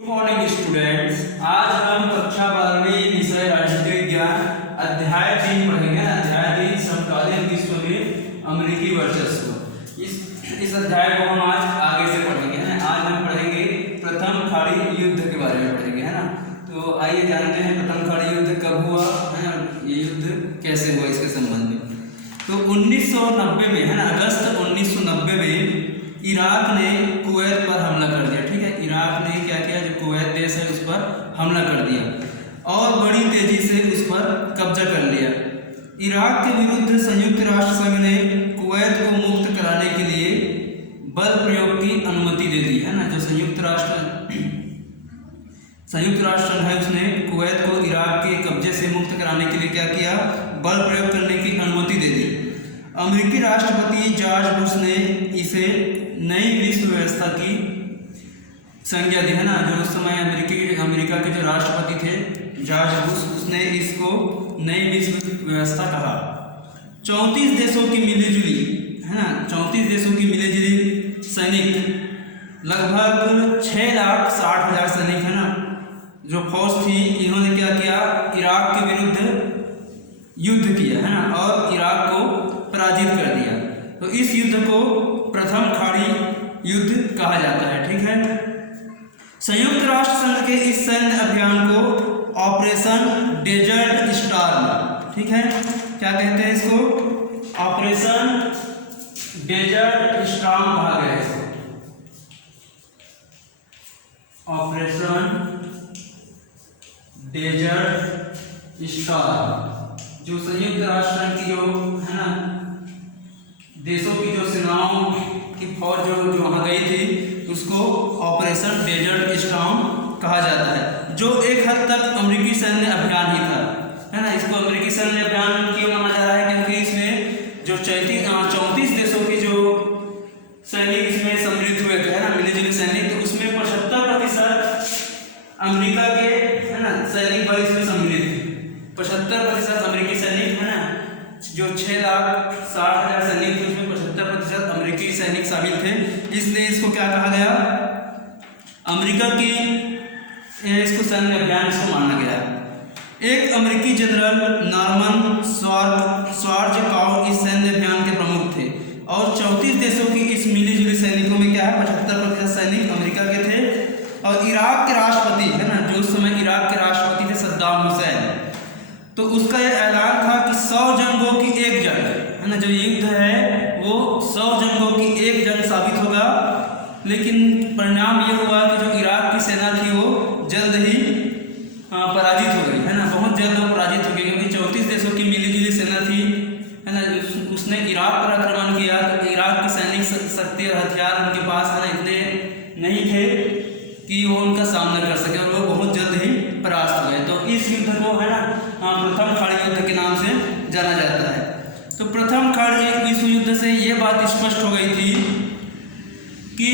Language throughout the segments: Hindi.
Good morning students. आज हम कक्षा 12वीं विषय राष्ट्रीय विज्ञान अध्याय 3 पढ़ेंगे। अध्याय 3 समकालीन विश्व में अमेरिकी वर्चस्व। इस अध्याय को हम आज आगे से पढ़ेंगे है। आज हम पढ़ेंगे प्रथम खाड़ी युद्ध के बारे में पढ़ेंगे, है ना। तो आइए जानते हैं प्रथम खाड़ी युद्ध कब हुआ है, ये युद्ध कैसे हुआ, इसके संबंध में। तो 1990 में, है ना, अगस्त 1990 में इराक ने कुवैत पर हमला कर दिया। ठीक है, इराक ने क्या किया, जो कुवैत देश है उस पर हमला कर दिया और बड़ी तेजी से उस पर कब्जा कर लिया। इराक के विरुद्ध संयुक्त राष्ट्र संघ ने कुवैत को मुक्त कराने के लिए बल प्रयोग की अनुमति दे दी, है ना। जो संयुक्त राष्ट्र संघ है उसने कुवैत को इराक के कब्जे से मुक्त कराने के लिए क्या किया, बल प्रयोग करने की अनुमति दे दी। अमेरिकी राष्ट्रपति जॉर्ज बुश ने इसे नई विश्व व्यवस्था की संज्ञा दी, है ना। जो उस समय अमेरिका के जो राष्ट्रपति थे जॉर्ज बुश, उसने इसको नई विश्व व्यवस्था कहा। 34 देशों की मिलीजुली, है ना, 34 देशों की मिलीजुली सैनिक, लगभग 6,60,000 सैनिक, है ना, जो फौज थी, इन्होंने क्या किया, इराक के विरुद्ध युद्ध किया, है ना, और इराक को पराजित कर दिया। तो इस युद्ध को प्रथम खाड़ी युद्ध कहा जाता है। ठीक है, संयुक्त राष्ट्र संघ के इस सैन्य अभियान को ऑपरेशन डेजर्ट स्टार्म, ठीक है, क्या कहते हैं इसको, ऑपरेशन डेजर्ट स्टार्म कहा गया है। ऑपरेशन डेजर्ट स्टार्म, जो संयुक्त राष्ट्र संघ की जो, है ना, देशों की जो सेनाओं की फौज जो वहाँ गई थी, उसको ऑपरेशन डेजर्ट स्टार्म कहा जाता है, जो एक हद तक अमेरिकी सैन्य अभियान ही था, है ना। इसको अमेरिकी सैन्य अभियान क्यों माना जा रहा है, क्योंकि इसमें जो 34 देशों के जो सैनिक इसमें सम्मिलित हुए थे, है ना, मिलीजुली सैनिक, तो उसमें 75% अमेरिका के, है ना, सैनिक बल इसमें सम्मिलित थे। 75% अमेरिकी सैनिक, है ना, जो 6,60,000 सैनिक थे उसमें 75% अमेरिकी सैनिक शामिल थे। इसलिए इसको क्या कहा गया, अमेरिका की इसको सैन्य अभियान इसको माना गया। एक अमेरिकी जनरल नॉर्मन श्वार्ज़काउ इस सैन्य अभियान के प्रमुख थे और 34 देशों की इस मिलीजुली सैनिकों में क्या है, 75% सैनिक अमेरिका के थे। और इराक के राष्ट्रपति, है ना, जो उस समय इराक के राष्ट्रपति थे सद्दाम हुसैन, तो उसका यह ऐलान था कि 100 जंगों की एक जंग, है ना, जो युद्ध है वो 100 जंगों की एक जंग साबित होगा। लेकिन परिणाम ये हुआ कि जो इराक की सेना थी वो जल्द ही पराजित हो गई, है ना, बहुत जल्द वो पराजित हो गई, क्योंकि 34 देशों की मिलीजुली सेना थी, है ना। उसने इराक पर आक्रमण किया तो इराक की सैनिक शक्ति और हथियार उनके पास, है ना, इतने नहीं थे कि वो उनका सामना कर सके और वो बहुत जल्द ही परास्त हो गए। तो इस युद्ध को, है ना, प्रथम खाड़ी युद्ध के नाम से जाना जाता है। तो प्रथम खाड़ी विश्व युद्ध से ये बात स्पष्ट हो गई थी कि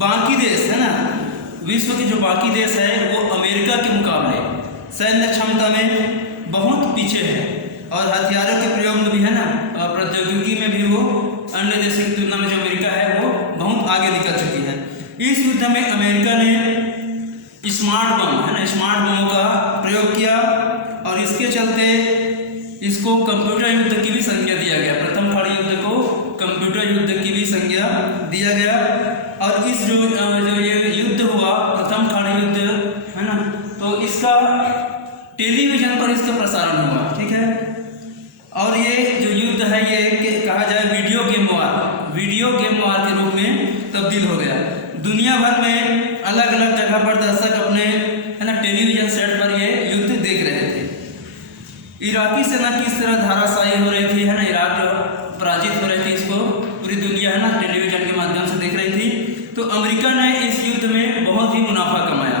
बाकी देश, है ना, विश्व के जो बाकी देश है वो अमेरिका के मुकाबले सैन्य क्षमता में बहुत पीछे है और हथियारों के प्रयोग में भी, है ना, प्रौद्योगिकी में भी वो अन्य देशों की तुलना में जो अमेरिका है वो बहुत आगे निकल चुकी है। इस युद्ध में अमेरिका ने स्मार्ट बम, है ना, स्मार्ट बमों का प्रयोग किया और इसके चलते इसको कंप्यूटर युद्ध की भी संज्ञा दिया गया। प्रथम खाड़ी युद्ध को कंप्यूटर युद्ध की भी संज्ञा दिया गया। और इस जो ये युद्ध हुआ प्रथम खाड़ी युद्ध, है ना, तो इसका टेलीविजन पर इसका प्रसारण हुआ। ठीक है, और ये जो युद्ध है ये कहा जाए वीडियो गेम वार के रूप में तब्दील हो गया। दुनिया भर में अलग अलग जगह पर दर्शक अपने, है ना, टेलीविजन सेट पर ये युद्ध देख रहे थे। इराकी सेना किस तरह धाराशायी हो रही थी, है ना, इराक जो पराजित हो रही थी, इसको पूरी दुनिया, है ना, टेलीविजन के माध्यम से देख रही थी। तो अमेरिका ने इस युद्ध में बहुत ही मुनाफा कमाया।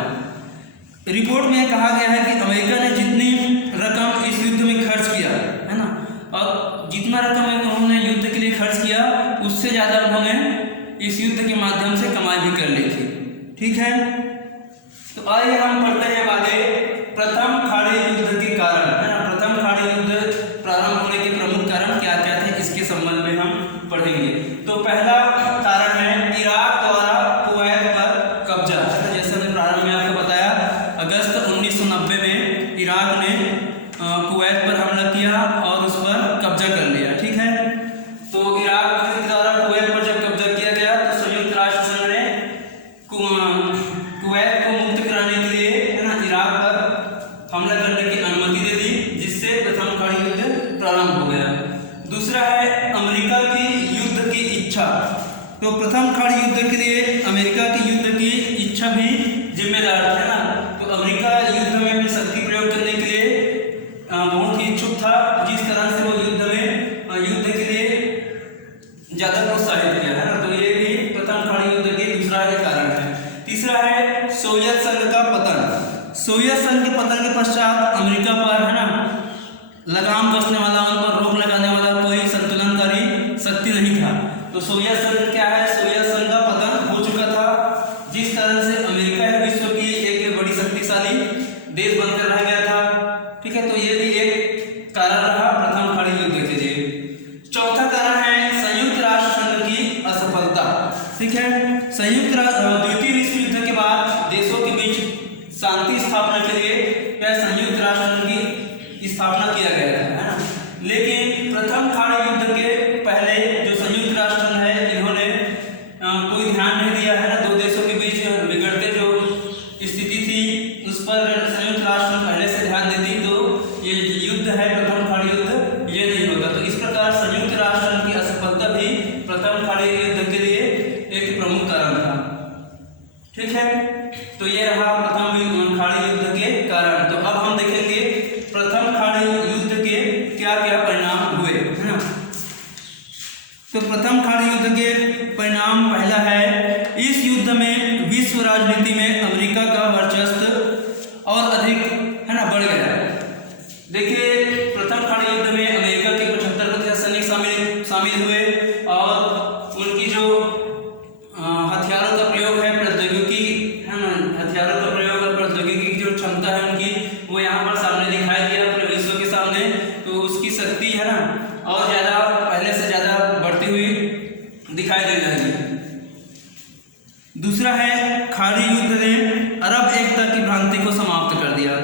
रिपोर्ट में कहा गया है कि अमेरिका ने जितनी रकम इस युद्ध में खर्च किया, है ना, और जितना रकम उन्होंने युद्ध के लिए खर्च किया उससे ज़्यादा उन्होंने इस युद्ध के माध्यम से कमाई भी कर ली थी। ठीक है, तो आइए हम पढ़ते हैं आगे प्रथम खाड़ी युद्ध के कारण, है ना, प्रथम खाड़ी युद्ध प्रारंभ होने के प्रमुख कारण क्या क्या थे, इसके संबंध में हम पढ़ेंगे। तो पहला कारण है इराक द्वारा कुवैत पर कब्जा, जैसे हमने प्रारंभ कुवैत को मुक्त कराने के लिए है ना इराक पर हमला करने की अनुमति दे दी, जिससे प्रथम खाड़ी युद्ध प्रारंभ हो गया। दूसरा है अमेरिका की युद्ध की इच्छा। तो प्रथम खाड़ी युद्ध के लिए अमेरिका की युद्ध की इच्छा भी जिम्मेदार है ना। तो अमेरिका युद्ध में अपनी शक्ति प्रयोग करने के लिए बहुत ही इच्छुक था, जिस तरह से वो युद्ध के लिए ज्यादा प्रोत्साहित किया है ना। तो ये भी प्रथम खाड़ी युद्ध के दूसरा एक कारण है। तीसरा है सोवियत संघ का पतन। सोवियत संघ के पतन के पश्चात अमेरिका पर है ना लगाम कसने वाला, उन पर रोक लगाने वाला कोई संतुलनकारी शक्ति नहीं था। तो सोवियत संघ क्या है, सोवियत संघ का पतन हो चुका था, जिस तरह से अमेरिका है विश्व की एक बड़ी शक्तिशाली देश बनकर रह गया था। ठीक है, तो ये भी एक कारण रहा प्रथम खाड़ी युद्ध के लिए। चौथा कारण है संयुक्त राष्ट्र संघ की असफलता। ठीक है, द्वितीय विश्व युद्ध के बाद देशों के बीच शांति स्थापना के लिए यह संयुक्त राष्ट्र संघ की स्थापना किया गया था, है ना। लेकिन प्रथम खाड़ी युद्ध के पहले जो संयुक्त राष्ट्र संघ है, इन्होंने कोई ध्यान नहीं दिया है ना। दो देशों के बीच बिगड़ते जो स्थिति थी उस पर संयुक्त राष्ट्र संघ पहले से ध्यान देती तो ये युद्ध है प्रथम खाड़ी युद्ध ये नहीं होता। तो इस प्रकार संयुक्त राष्ट्र संघ की असफलता भी प्रथम खाड़ी युद्ध के लिए एक प्रमुख कारण था। ठीक है, तो ये रहा प्रथम खाड़ी युद्ध के कारण। तो अब हम देखेंगे प्रथम खाड़ी युद्ध के क्या क्या परिणाम हुए, है ना। तो प्रथम खाड़ी युद्ध के परिणाम पहला है, इस युद्ध में विश्व राजनीति में अमेरिका का वर्चस्व और अधिक है ना बढ़ गया। देखिए प्रथम खाड़ी युद्ध में अमेरिका के 75% सैनिक शामिल हुए और उनकी जो हथियारों का प्रयोग है, प्रौद्योगिकी है ना, हथियारों का प्रयोग और प्रौद्योगिकी की जो क्षमता है उनकी, वो यहाँ पर सामने दिखाई दिया पूरे विश्व के सामने। तो उसकी शक्ति है ना और ज़्यादा पहले से ज़्यादा बढ़ती हुई दिखाई दे रही है। दूसरा है खाड़ी युद्ध ने अरब एकता की भ्रांति को समाप्त कर दिया।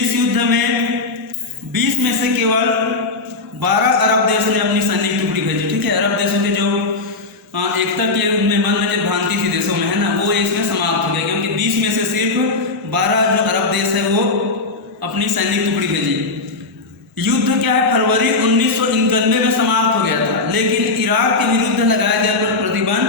इस युद्ध में 20 में से केवल 12 अरब देश ने अपनी सैनिक टुकड़ी भेजी। ठीक है, अरब देशों के जो एकता के उनमें मन में जो भ्रांति थी देशों में है ना, वो इसमें समाप्त हो गया, क्योंकि 20 में से सिर्फ 12 जो अरब देश है वो अपनी सैनिक टुकड़ी भेजी। युद्ध क्या है फरवरी 1991 में समाप्त हो गया था, लेकिन इराक के विरुद्ध लगाया गया प्रतिबंध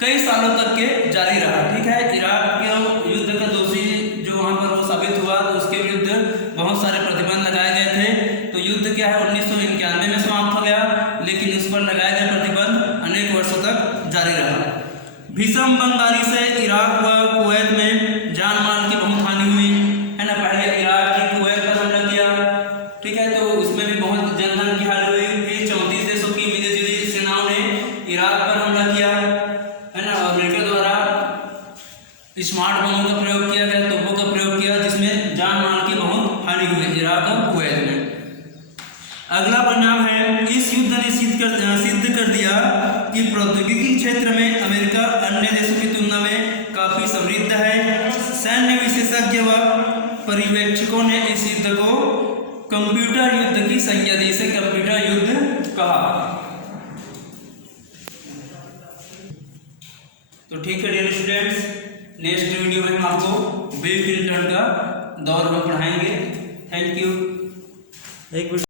कई सालों तक के जारी रहा। ठीक है, इराक के युद्ध का दोषी जो वहाँ पर वो साबित हुआ तो उसके विरुद्ध बहुत सारे प्रतिबंध लगाए गए थे। तो युद्ध क्या है 1991 में समाप्त हो गया, लेकिन उस पर लगाए गए प्रतिबंध अनेक वर्षों तक जारी रहा। भीषण बमबारी से इराक व कुवैत में जान माल की बहुत हानि हुई, है ना। पहले इराक की कुवैत पर हमला किया, ठीक है, तो उसमें भी बहुत जनधन की हानि हुई। फिर 34 देशों की मिलीजुली सेनाओं ने इराक पर हमला किया, है ना। अमेरिका द्वारा स्मार्ट बमों का प्रयोग किया गया, तोपों का प्रयोग किया, जिसमें जान माल की बहुत हानि हुई इराक और कुवैत में। अगला परिणाम है, इस युद्ध ने सिद्ध कर दिया कि प्रौद्योगिकी क्षेत्र में अमेरिका अन्य देशों की तुलना में काफी समृद्ध है। सैन्य विशेषज्ञ व पर्यवेक्षकों ने इस युद्ध को कंप्यूटर युद्ध की संज्ञा दी, इसे कंप्यूटर युद्ध कहा। तो ठीक है डियर स्टूडेंट्स, नेक्स्ट वीडियो में हम आपको बिल रिटर्न का दौर में पढ़ाएंगे। Thank you.